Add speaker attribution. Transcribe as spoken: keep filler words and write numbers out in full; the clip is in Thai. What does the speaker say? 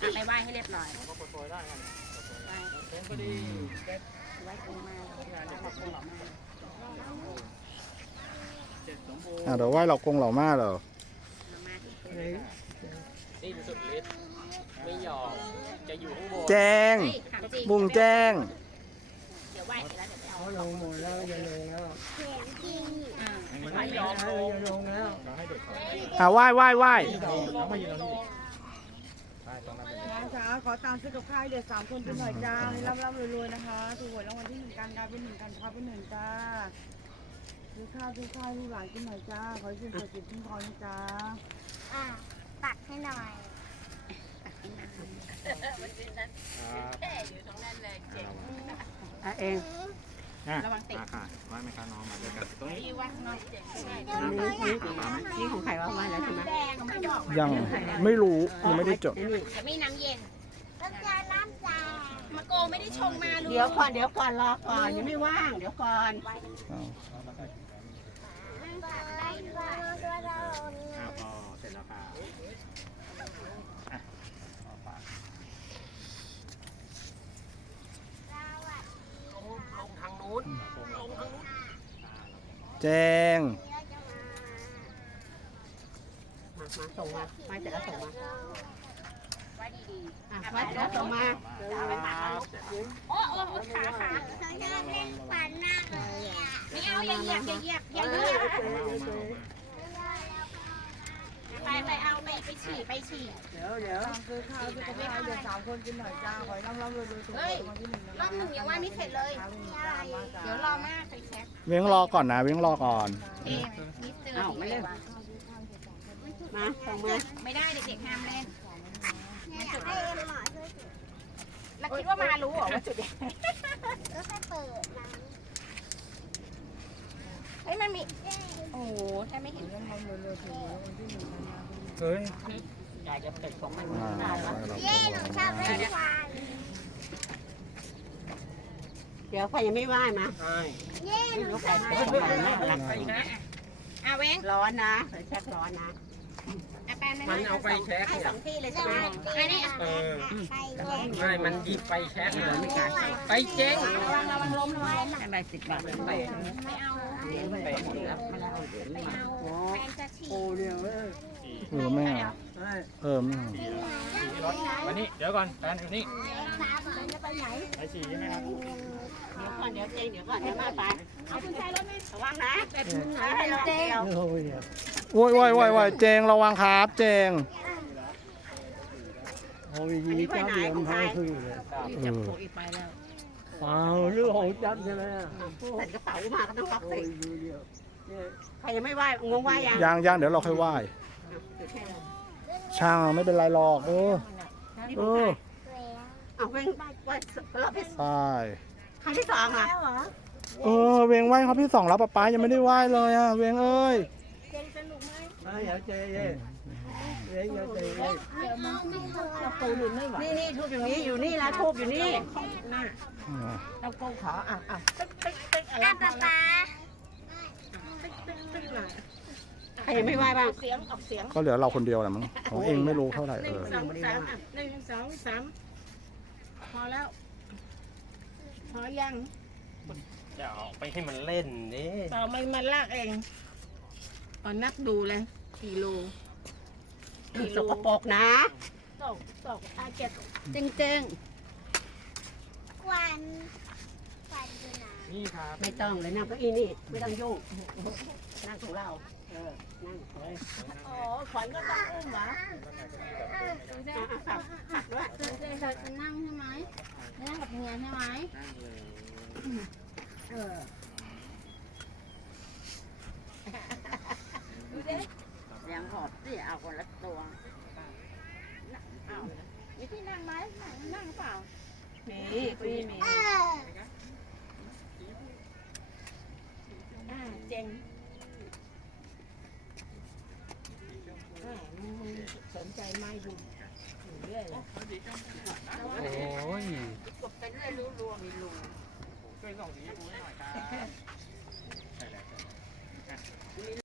Speaker 1: ไปไหว้ให้เรียบร้อย
Speaker 2: ก็โปรยได้กันเป็นพอดี
Speaker 1: ไหว้องค์มาไหว้องค์หล่อมา
Speaker 2: เจ็ดสมบูรณ์
Speaker 3: อ่าเดี๋ยวไหว้เรากงเหล่ามาเหรอ
Speaker 2: นี่สุดฤทธิ์ไม่ยอมจะอยู่ข้างบน
Speaker 3: แจ้งบุ้งแจ้ง
Speaker 1: เดี๋ยวไหว้เสร็จแล้วเดี๋ยวไปเอา
Speaker 4: เขาลงหมดแล้วจะลงแล้ว
Speaker 2: ไม่ยอมลง
Speaker 4: จะลงแล้ว
Speaker 3: อ่าไหว้ไหว้ไหว้
Speaker 4: น้องจ๋าขอตามซื้อกับข้าวเดี๋ยวสามคนเป็นหน่อยจ้าให้ร่ำร่ำรวยๆนะคะถูกหวยรางวัลที่หนึ่งกันได้เป็นหนึ่งกันพาเป็นหนึ่งจ้าซื้อข้าวซื้อข้าวลูกหลานกินหน่อยจ้าขอให้เป็นเศรษฐีทิ้งทองนะจ้า
Speaker 5: อ่ะตักให้หน่อย
Speaker 1: อ่ะเองระวังติด
Speaker 2: ค่ะไหว้ไหมคะน้องมาด้วยกันตรงนี้
Speaker 1: ที่ว่าน้องเจ็บใช่
Speaker 5: นี่
Speaker 1: นี่ของใครว่าไหว้แล้วใช่ไหม
Speaker 3: ยังไม่รู้ยังไม่ได้จด
Speaker 1: จะไม่น้ำเย็น
Speaker 5: ต้องการน้ำจ่าม
Speaker 1: ะโกไม่ได้ชงมาลูก
Speaker 6: เดี๋ยวก่อนเดี๋ยวก่อนรอก่อนยังไม่ว่างเดี๋ยวก่อน
Speaker 3: อ้าว
Speaker 5: ไปก่อนตัวเรา
Speaker 2: อ่าพอเสร็จแล้วค่ะลงลงทางนู้นลงทางนู้น
Speaker 3: แจ้ง
Speaker 6: มามาส่งมามาเสร็จแล้วส่งมา
Speaker 1: ไหว้ดี
Speaker 6: อ่ะมาเสร็จแล้วส่งมา
Speaker 1: ๆโอ้โอ้โอ้ขาขา
Speaker 5: เขาชอบเล่นฝันมากเลยอ่ะ
Speaker 1: ไม่เอาอย่าเหยียบอย่าเหยียบอย่าเหยียบไปไปเอาไปไปฉี่ไปฉี่
Speaker 4: เดี๋ยวเดี๋ยวซื้อข้าวซื้อกับข้าวเดี๋ยวสามคนกินหน่อยจ้าขอให้ร่ำร่ำรวยๆถูกหวยรางวัลที่หนึ่ง
Speaker 1: รอบหนึ่งยังว่าไม่เสร็จเลย เดี๋ยวรอมากไปเช็ค
Speaker 3: เว้งรอก่อนนะเว้งรอก่อน
Speaker 1: เองมิสเตอร์
Speaker 6: เอ้าไม่เล่นมาส่งมา
Speaker 1: ไม่ได้เด็กๆห้ามเล่น
Speaker 5: เนี่ยอยากให้หมอช่วยจุด
Speaker 1: แล้วคิดว่ามารู้เหรอว่าจุดเด็ก
Speaker 5: ก็แค่เปิดนะ
Speaker 1: เฮ้ยมันมีโอ้โหแทบไม่เห็น
Speaker 3: เฮ้ย
Speaker 6: อยากจะเปิดของมัน
Speaker 3: อ่า
Speaker 6: ได้แล้ว
Speaker 5: เย้หนูชอบเล่นควาย
Speaker 6: เดี๋ยวใครยังไม่ว่ายมา
Speaker 2: ใช่
Speaker 5: เย้หนูชอบ
Speaker 6: ใคร
Speaker 5: เล่น
Speaker 6: เปิด
Speaker 5: ควาย
Speaker 6: ไม่หลัก
Speaker 1: อ่ะเว้ง
Speaker 6: ร้อนนะใส่แช็คร้อนนะ
Speaker 1: อ่ะแปนนั่น
Speaker 2: มันเอาไปแช็ค
Speaker 6: ให้สองที่เลยใช่ไหม
Speaker 1: อันนี้
Speaker 2: เออ
Speaker 5: ไปแย่
Speaker 2: ไม่มันหยิบไปแช็คเลยไม่กล้าไปเจ๊ง
Speaker 1: ระวังระวังล้มระวังล้ม
Speaker 6: อะไรสิบบาทเป็นไป
Speaker 1: ไม่เอา
Speaker 6: เดี๋ยวไปหมดแล้วไม่ได้เอาเดี๋ยว
Speaker 1: ไม่
Speaker 6: ไม่
Speaker 1: เอา
Speaker 6: เอา
Speaker 1: แปนจะฉี่
Speaker 4: โอ้เดี๋ยวเว้ย
Speaker 3: เออไม่เอาเออไม่เอา
Speaker 2: รถวันนี้เดี๋ยวก่อนแฟนอยู่นี่
Speaker 5: สามคนจะไปไหน
Speaker 2: ไปฉี่ใช่ไหมครับ
Speaker 6: เดี๋ยวก่อนเดี๋ยวเจงเดี๋ยวก่อนเดี๋ยวมาไป
Speaker 1: เอาคุณชายรถไหม
Speaker 6: ระวังนะให้เราเดียว
Speaker 4: โอ้ยเนี่ย
Speaker 3: โว้ยโว้ยโว้ยโว้ยเจงระวังครับเจง
Speaker 4: โอ้ยยีจ้าเดียวทั้งคืนเลย
Speaker 3: เออ
Speaker 6: อีกไปแล้ว
Speaker 4: เปล่าเรื่องของจับใช่ไหมอ่ะ
Speaker 6: ใส่กระเป๋ามาก็ต้องล็อก
Speaker 4: โอ้
Speaker 6: สิ
Speaker 4: ยดูเดียวเนี่ย
Speaker 6: ใครยังไม่ไหว้งงไหว้ยัง
Speaker 3: ยังยังเดี๋ยวเราค่อยไหว้ช่างไม่เป็นไรหรอกเออเออ
Speaker 6: เอาเว้งไหว้รอบที่
Speaker 3: ไป
Speaker 6: ครั้งที่สองอ่ะ
Speaker 5: แล้วเหรอ
Speaker 3: เออเวงไหว้ครับพี่สองแล้วป๊าป๊ายังไม่ได้ไหว้เลยอ่ะเวงเอ้ย
Speaker 5: เจนสนุกไหม
Speaker 4: อ่ะอย่าเจเย่เย่อย่าเจเย่
Speaker 5: เดี๋ยวมองไม่เห็น
Speaker 1: ปูหลุนไม่ไหว
Speaker 6: นี่นี่ทูบอยู่นี่อยู่นี่แล้วทูบอยู่นี่น่ะ
Speaker 3: อ่า
Speaker 6: เราโกงขออ่ะอ่ะติ๊กติ๊กติ๊กอะไร
Speaker 5: อ่ะป๊าป๊า
Speaker 6: ใครยังไม่ไหว้บ้าง
Speaker 1: เสียงออกเสียง
Speaker 3: ก็เหลือเราคนเดียวแหละมั้งของเองไม่รู้เท่าไหร่
Speaker 1: ห
Speaker 3: เอ
Speaker 1: นึ่ง
Speaker 3: อ
Speaker 1: สองสามอ่ะหนึ่งสองสามพอแล้ว พอยัง
Speaker 2: เดี๋ยวไปให้มันเล่นนี่
Speaker 1: ต่อไม่มาลากเองตอนนักดูเลยกี่โลกี่
Speaker 6: ส
Speaker 1: โล
Speaker 6: กปรกนะ
Speaker 1: ตกตกอาเจ็ดเจ๊งเจ๊ง
Speaker 5: ควันควันอยู่ไหน
Speaker 2: นี่ครับ
Speaker 6: ไม่ต้องเลยนั่งเก้าอี้นี่ไม่ต้องยุ่งนั่งของเราเออนั่งเลย
Speaker 1: อ๋อขวัญก็ต้องอุ้มเหรอ
Speaker 6: อ่ะอ่ะขับขับด้วย
Speaker 5: เธอเธอจะนั่งใช่ไหมนั่งกับเมียใช่ไหม
Speaker 6: เออ
Speaker 1: ยังหอบสิเอาคนละตัวเอามีที่นั่งไหมนั่งเปล่า
Speaker 6: มีก็มีมี
Speaker 5: เออ
Speaker 1: อ่าเจ๋ง
Speaker 6: สนใจไม้บุญอยู่เรื่อยเลย
Speaker 2: โอ้ย
Speaker 1: กบไปเรื่อยรู้รัวมีรู
Speaker 2: ช่วยส่งสีชมพูให้หน่อยครับ